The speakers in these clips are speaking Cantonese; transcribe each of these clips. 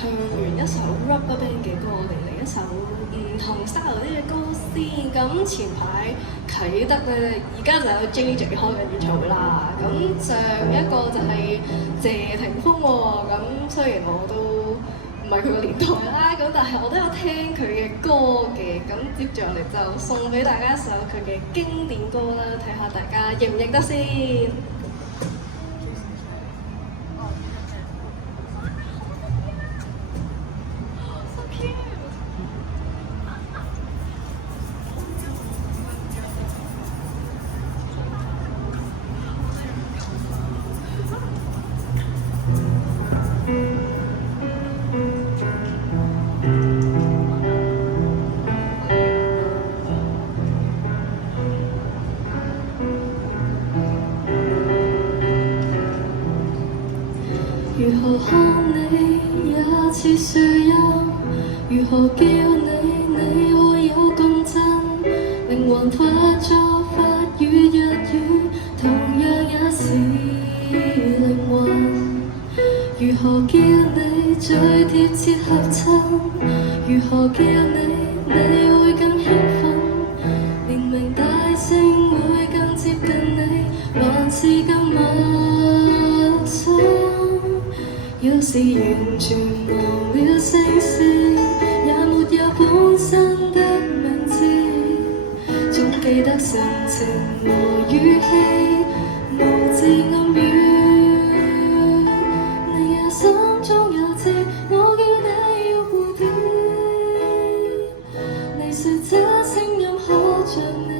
唱完一首 RubberBand 嘅歌，定嚟一首唔同 style 啲嘅歌先？咁前排啟德咧，而家就有 JJ 開緊演唱會啦。咁上一個就係謝霆鋒喎。咁雖然我都唔係佢個年代啦，咁但係我都有聽佢嘅歌嘅。咁接住我哋就送俾大家一首佢嘅經典歌啦，睇下大家認唔認得先。如何看你也似樹蔭，如何叫你會有共振，靈魂化作法語日語，同樣也是靈魂。如何叫你最貼切合襯，如何叫你會更興奮，連名帶姓會更接近你，還是更陌生。要是完全忘了姓氏，也沒有本身的名字，總記得神情和語氣，無字暗語。你也心中有知，我叫你要蝴蝶。你說這聲音可像你，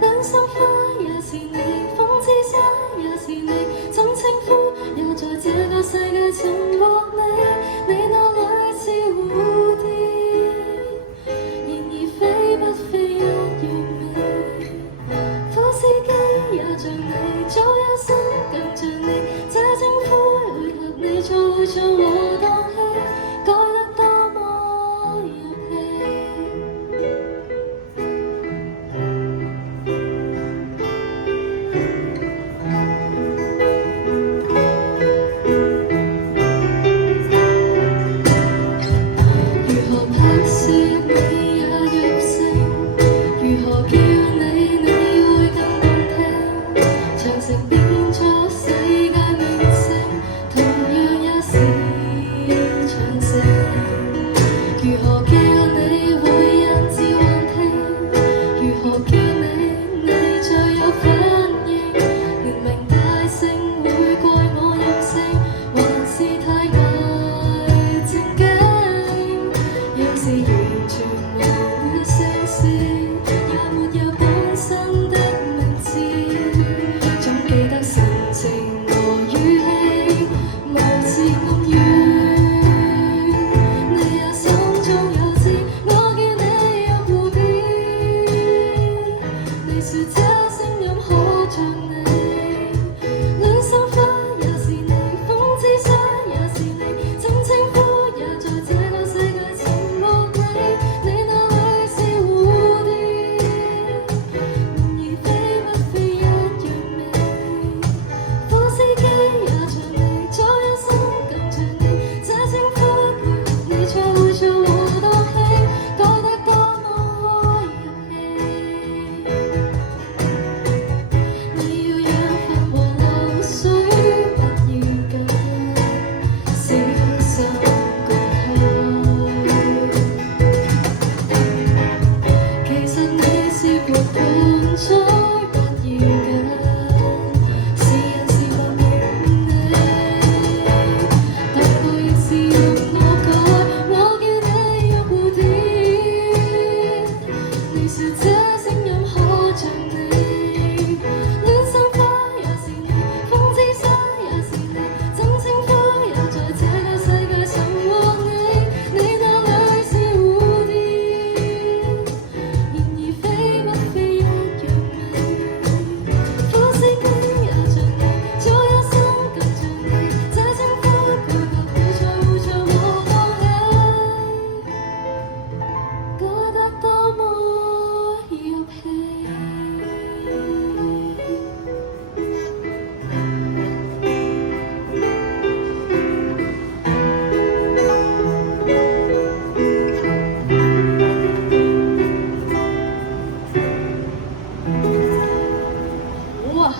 兩心花也是你，風之沙也是你，怎稱呼也在這個世界尋獲你，你那裏是蝴蝶，然而飛不飛一樣美。火司機也像你，早有心更像你，這稱呼配合你，才會唱和蕩氣，改得多麼入戲。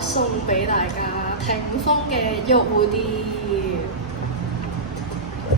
送俾大家霆鋒嘅《玉蝴蝶》。